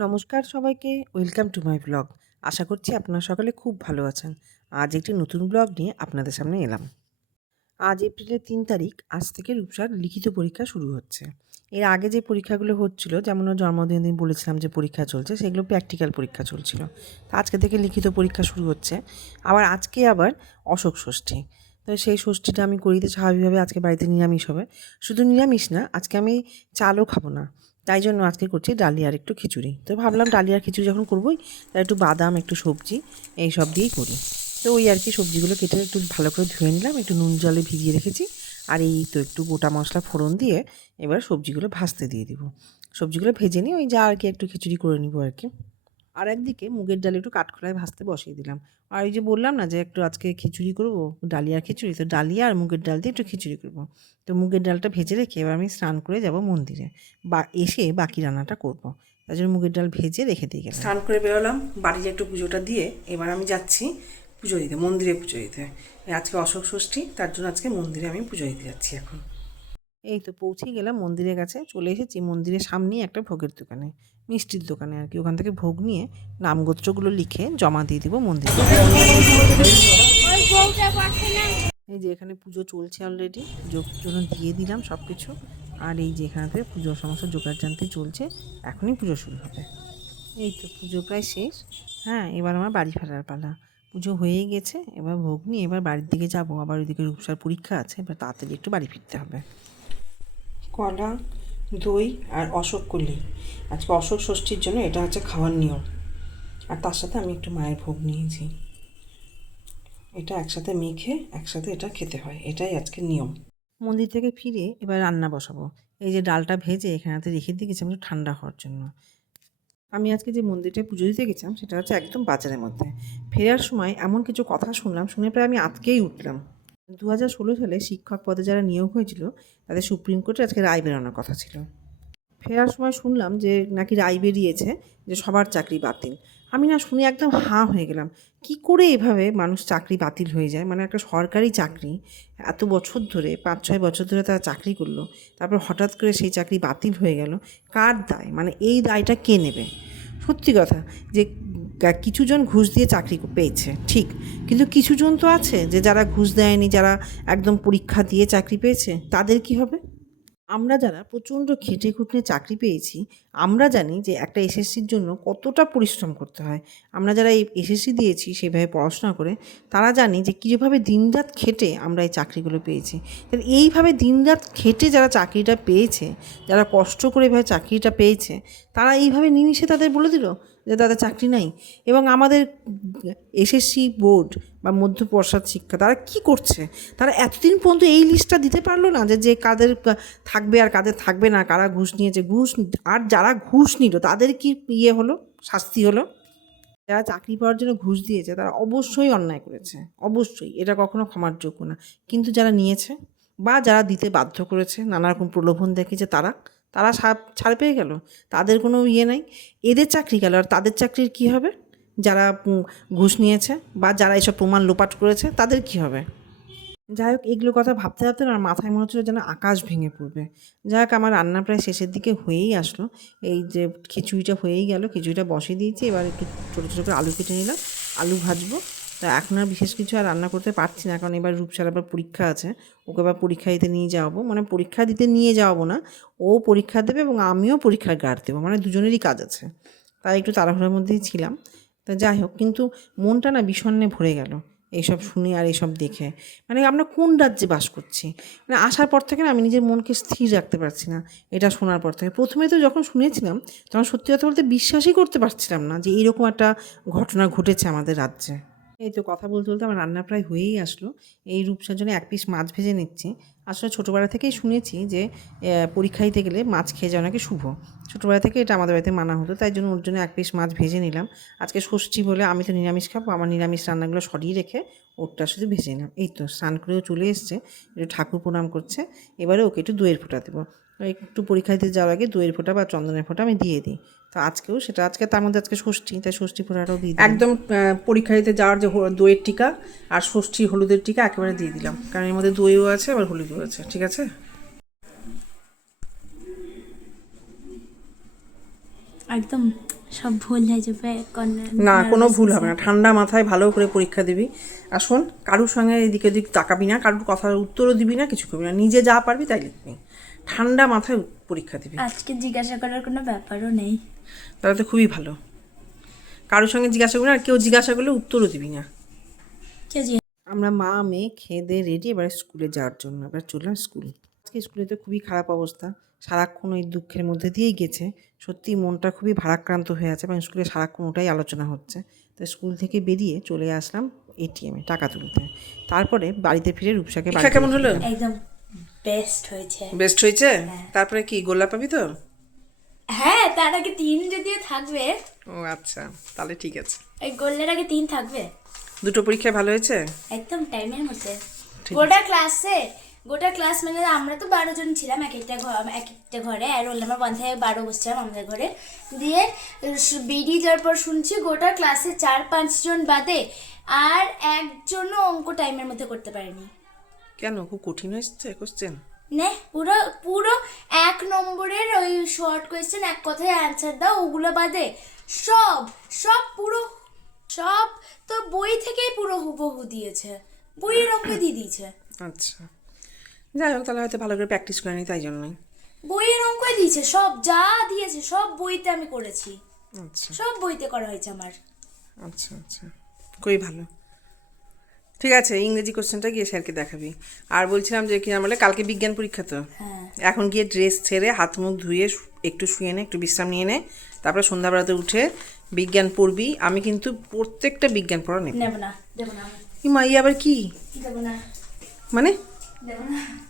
নমস্কার সবাইকে, welcome to my blog. আশা করছি আপনারা সকালে খুব ভালো আছেন। আজ একটি নতুন ব্লগ নিয়ে আপনাদের সামনে এলাম। আজ এপ্রিলের তিন তারিখ, আজ থেকে রূপসার লিখিত পরীক্ষা শুরু হচ্ছে। এর আগে যে পরীক্ষাগুলো হচ্ছিল, যেমন ওর জন্মদিনের দিন বলেছিলাম যে পরীক্ষা চলছে, সেগুলো প্র্যাকটিক্যাল পরীক্ষা চলছিল। তো আজকে থেকে লিখিত পরীক্ষা শুরু হচ্ছে। আবার আজকে আবার অশোক ষষ্ঠী। তো সেই ষষ্ঠীটা আমি করিতে স্বাভাবিকভাবে আজকে বাড়িতে নিরামিষ হবে। শুধু নিরামিষ না, আজকে আমি চালও খাব না। তাই জন্য আজকে করছি ডালিয়ার একটু খিচুড়ি। তো ভাবলাম ডালিয়ার খিচুড়ি যখন করবোই তাই একটু বাদাম একটু সবজি এই সব দিয়েই করি। তো ওই আর কি সবজিগুলো কেটে একটু ভালো করে ধুয়ে নিলাম একটু নুন জলে ভিজিয়ে রেখেছি। আর এই তো একটু গোটা মশলা ফোড়ন দিয়ে এবার সবজিগুলো ভাজতে দিয়ে দিব। সবজিগুলো ভেজে নিই ওই যা আর কি একটু খিচুড়ি করে নিব আর কি। আর একদিকে মুগের ডাল একটু কাঠখোলায় ভাজতে বসিয়ে দিলাম। আর ওই যে বললাম না যে একটু আজকে খিচুড়ি করব ডালিয়ার খিচুড়ি, তো ডালিয়া আর মুগের ডাল দিয়ে একটু খিচুড়ি করব। তো মুগের ডালটা ভেজে রেখে এবার আমি স্নান করে যাব মন্দিরে। বা এসে বাকি রান্নাটা করব। তার জন্য মুগের ডাল ভেজে রেখে দিয়ে গেলাম। স্নান করে বেরোলাম বাড়িতে একটু পুজোটা দিয়ে এবার আমি যাচ্ছি পুজো দিতে, মন্দিরে পুজো দিতে। আজকে অশোক ষষ্ঠী, তার জন্য আজকে মন্দিরে আমি পুজো দিতে যাচ্ছি এখন। এই তো পৌঁছে গেলাম মন্দিরের কাছে। চলে এসেছি মন্দিরের সামনেই একটা ভোগের দোকানে, মিষ্টির দোকানে আর কি। ওখান থেকে ভোগ নিয়ে নামগোত্রগুলো লিখে জমা দিয়ে দিব মন্দিরে। এই যে এখানে পুজো চলছে অলরেডি পুজোর জন্য দিয়ে দিলাম সব কিছু আর এই যে এখানে থেকে পুজোর সমস্ত জোগাড় জানতে চলছে, এখনই পুজো শুরু হবে। এই তো পুজো প্রায় শেষ। হ্যাঁ এবার আমার বাড়ি ফেরার পালা। পুজো হয়েই গেছে, এবার ভোগ নিয়ে এবার বাড়ির দিকে যাব। আবার ওইদিকে রূপসার পরীক্ষা আছে, এবার তাড়াতাড়ি একটু বাড়ি ফিরতে হবে। কলা, দই আর অশোক কলি আজকে অশোক ষষ্ঠীর জন্য এটা হচ্ছে খাওয়ার নিয়ম। আর তার সাথে আমি একটু মায়ের ভোগ নিয়েছি। এটা একসাথে মেখে, একসাথে এটা খেতে হয়। এটাই আজকের নিয়ম। মন্দির থেকে ফিরে এবার রান্না বসাবো। এই যে ডালটা ভেজে এখানেতে রেখে দিয়ে গেছিলাম ঠান্ডা হওয়ার জন্য। আমি আজকে যে মন্দিরটায় পুজো দিতে গেছিলাম, সেটা হচ্ছে একদম বাজারের মধ্যে। ফেরার সময় এমন কিছু কথা শুনলাম, শুনে প্রায় আমি আজকেই উঠলাম। দু হাজার ষোলো সালে শিক্ষক পদে যারা নিয়োগ হয়েছিল, তাদের সুপ্রিম কোর্টে আজকে রায় বেরোনোর কথা ছিল। ফেরার সময় শুনলাম যে নাকি রায় বেরিয়েছে যে সবার চাকরি বাতিল। আমি না শুনে একদম হাঁ হয়ে গেলাম। কি করে এভাবে মানুষ চাকরি বাতিল হয়ে যায়? মানে একটা সরকারি চাকরি, এত বছর ধরে, পাঁচ ছয় বছর ধরে তারা চাকরি করল, তারপর হঠাৎ করে সেই চাকরি বাতিল হয়ে গেল। কার দায়? মানে এই দায়টা কে নেবে? সত্যি কথা, যে কিছুজন ঘুষ দিয়ে চাকরি পেয়েছে, ঠিক। কিন্তু কিছুজন তো আছে যে যারা ঘুষ দেয়নি, যারা একদম পরীক্ষা দিয়ে চাকরি পেয়েছে, তাদের কি হবে? আমরা যারা প্রচণ্ড খেটে খুঁটে চাকরি পেয়েছি, আমরা জানি যে একটা এসএসসির জন্য কতটা পরিশ্রম করতে হয়। আমরা যারা এই এসএসসি দিয়েছি, সেভাবে পড়াশোনা করে, তারা জানি যে কীভাবে দিনরাত খেটে আমরা এই চাকরিগুলো পেয়েছি। তাহলে এইভাবে দিনরাত খেটে যারা চাকরিটা পেয়েছে, যারা কষ্ট করে এভাবে চাকরিটা পেয়েছে, তারা এইভাবে নিমিশে তাদের বলে দিল যে তাদের চাকরি নাই। এবং আমাদের এসএসসি বোর্ড বা মধ্য মধ্যপ্রসাদ শিক্ষা, তারা কি করছে? তারা এতদিন পর্যন্ত এই লিস্টটা দিতে পারল না যে যে কাদের থাকবে আর কাদের থাকবে না, কারা ঘুষ নিয়েছে, ঘুষ আর যারা ঘুষ নিল, তাদের কি ইয়ে হলো, শাস্তি হলো? যারা চাকরি পাওয়ার জন্য ঘুষ দিয়েছে, তারা অবশ্যই অন্যায় করেছে, অবশ্যই। এটা কখনো ক্ষমার যোগ্য না। কিন্তু যারা নিয়েছে বা যারা দিতে বাধ্য করেছে, নানা রকম প্রলোভন দেখেছে তারা তারা ছাড় পেয়ে গেল। তাদের কোনো ইয়ে নাই। এদের চাকরি গেল। আর তাদের চাকরির কি হবে? যারা ঘুষ নিয়েছে বা যারা এসব প্রমাণ লোপাট করেছে, তাদের কি হবে? যাই হোক, এগুলো কথা ভাবতে ভাবতে না মাথায় মনে হচ্ছিল যেন আকাশ ভেঙে পড়বে। যাই হোক, আমার রান্না প্রায় শেষের দিকে হয়েই আসলো। এই যে খিচুড়িটা হয়েই গেল। খিচুড়িটা বসিয়ে দিয়েছি। এবার একটু ছোটো ছোটো করে আলু কেটে নিলাম। আলু ভাজবো। তা এখন আর বিশেষ কিছু আর রান্না করতে পারছি না, কারণ এবার রূপসার আবার পরীক্ষা আছে। ওকে আবার পরীক্ষা দিতে নিয়ে যাব মানে পরীক্ষা দিতে নিয়ে যাওয়াবো না, ও পরীক্ষা দেবে এবং আমিও পরীক্ষার গার্ড দেবো মানে দুজনেরই কাজ আছে। তাই একটু তাড়াহুড়োর মধ্যেই ছিলাম। তা যাই হোক, কিন্তু মনটা না বিষণ্ণে ভরে গেল, এইসব শুনে আর এইসব দেখে। মানে আমরা কোন রাজ্যে বাস করছি? মানে আসার পর থেকে না আমি নিজের মনকে স্থির রাখতে পারছি না, এটা শোনার পর থেকে। প্রথমে তো যখন শুনেছিলাম, তখন সত্যি কথা বলতে বিশ্বাসই করতে পারছিলাম না যে এরকম একটা ঘটনা ঘটেছে আমাদের রাজ্যে। এই তো কথা বলতে বলতে আমার রান্না প্রায় হয়েই আসলো। এই রূপসার জন্য এক পিস মাছ ভেজে নিচ্ছি। আসলে ছোটোবেলা থেকেই শুনেছি যে পরীক্ষা দিতে গেলে মাছ খেয়ে যাওয়া নাকি শুভ। ছোটোবেলা থেকে এটা আমাদের বাড়িতে মানা হতো, তাই জন্য ওর জন্য এক পিস মাছ ভেজে নিলাম। আজকে ষষ্ঠী বলে আমি তো নিরামিষ খাব, আমার নিরামিষ রান্নাগুলো সরিয়ে রেখে ওরটা শুধু ভেজে নিলাম। এই তো স্নান করেও চলে এসছে, একটু ঠাকুর প্রণাম করছে। এবারে ওকে একটু দইয়ের ফোঁটা দেবো। একটু পরীক্ষা দিতে যাওয়ার আগে দইয়ের ফোঁটা বা চন্দনের ফোঁটা আমি দিয়ে দিই। তো আজকেও সেটা আজকে তার মধ্যে আজকে ষষ্ঠী তাই ষষ্ঠী ফোঁটাটাও দিই একদম পরীক্ষা দিতে যাওয়ার যে দইয়ের টিকা আর ষষ্ঠী হলুদের টিকা একেবারে দিয়ে দিলাম। কারণ এর মধ্যে দইও আছে আবার হলুদও আছে ঠিক আছে? একদম। সব ভুল হয়ে যাবে না কোনো ভুল হবে না। ঠান্ডা মাথায় ভালো করে পরীক্ষা দিবি। আর শোন কারুর সঙ্গে এদিকে ওদিক তাকাবি না কারুর কথার উত্তরও দিবি না কিছু করবি না। নিজে যা পারবি তাই লিখবি। ঠান্ডা মাথায় পরীক্ষা দিবি। আজকে জিজ্ঞাসা করার কোনো ব্যাপারও নেই। তাহলে তো খুবই ভালো। কারোর সঙ্গে জিজ্ঞাসা করবি না আর কেউ জিজ্ঞাসা করলে উত্তরও দিবি না। আমরা মা মেয়ে খেয়ে দিয়ে রেডি এবার স্কুলে যাওয়ার জন্য। এবার চললাম স্কুল আজকে স্কুলে তো খুবই খারাপ অবস্থা। সারাক্ষণ ওই দুঃখের মধ্যে দিয়েই গেছে। সত্যি মনটা খুবই ভারাক্রান্ত হয়ে আছে। এবং স্কুলে সারাক্ষণ ওটাই আলোচনা হচ্ছে। তো স্কুল থেকে বেরিয়ে চলে আসলাম এটিএমে টাকা তুলতে। তারপরে বাড়িতে ফিরে রূপসাকে কেমন হলো? একদম বেস্ট হয়েছে। বেস্ট হয়েছে? তারপরে কি গোল্লা পাবি তো? হ্যাঁ তার আগে তিন যদিও থাকবে। ও আচ্ছা তাহলে ঠিক আছে। এই গোল্ডের আগে তিন থাকবে। দুটো পরীক্ষা ভালো হয়েছে? একদম টাইমের মধ্যে। গোটা ক্লাসে গোটা ক্লাস মানে আমরা তো বারো জন ছিলাম এক একটা ঘর এক একটা ঘরে আর রোল নাম্বার ওয়ান থেকে বারো বসছিলাম আমাদের ঘরে। দিয়ে বেরিয়ে যাওয়ার পর শুনছি গোটা ক্লাসে চার পাঁচজন বাদে আর একজনও অঙ্ক টাইমের মধ্যে করতে পারেনি। কেন? খুব কঠিন হয়েছে কোশ্চেন নে পুরো পুরো এক নম্বরের ওই শর্ট কোয়েশ্চেন এক কথায় অ্যান্সার দাও ওগুলো বাদে সব সব পুরো সব তো বই থেকেই পুরো হুবহু দিয়েছে। বইয়ের অঙ্ক দিয়ে দিয়েছে। আচ্ছা। যাই হোক তাহলে হয়তো ভালো করে প্র্যাকটিস করে করেনি তাই জন্যই। বইয়ের অঙ্কই দিয়েছে সব যা দিয়েছে সব বইতে আমি করেছি। আচ্ছা। সব বইতে করা হয়েছে আমার। আচ্ছা আচ্ছা। খুবই ভালো। ঠিক আছে ইংরেজি কোশ্চেনটা গিয়ে স্যারকে দেখাবি। আর বলছিলাম যে কি বলে কালকে বিজ্ঞান পরীক্ষা তো। হ্যাঁ। এখন গিয়ে ড্রেস ছেড়ে হাত মুখ ধুয়ে একটু শুয়ে নে একটু বিশ্রাম নিয়ে নে তারপরে সন্ধ্যাবেলাতে উঠে বিজ্ঞান পড়বি। আমি কিন্তু প্রত্যেকটা বিজ্ঞান পড়া নেব। না না। ই আবার কি? দেব না। মানে? দেব না।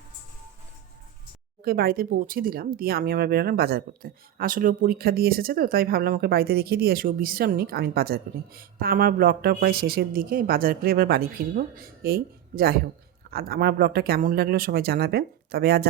ওকে বাড়িতে পৌঁছে দিলাম, দিয়ে আমি আবার বেরোলাম বাজার করতে। আসলে ও পরীক্ষা দিয়ে এসেছে তো, তাই ভাবলাম ওকে বাড়িতে রেখে দিয়ে আসি। ও বিশ্রাম নিক, আমি বাজার করি। তা আমার ব্লগটা প্রায় শেষের দিকে, বাজার করে এবার বাড়ি ফিরবো। এই, যাই হোক। আমার ব্লগটা কেমন লাগল সবাই জানাবেন, তবে আজ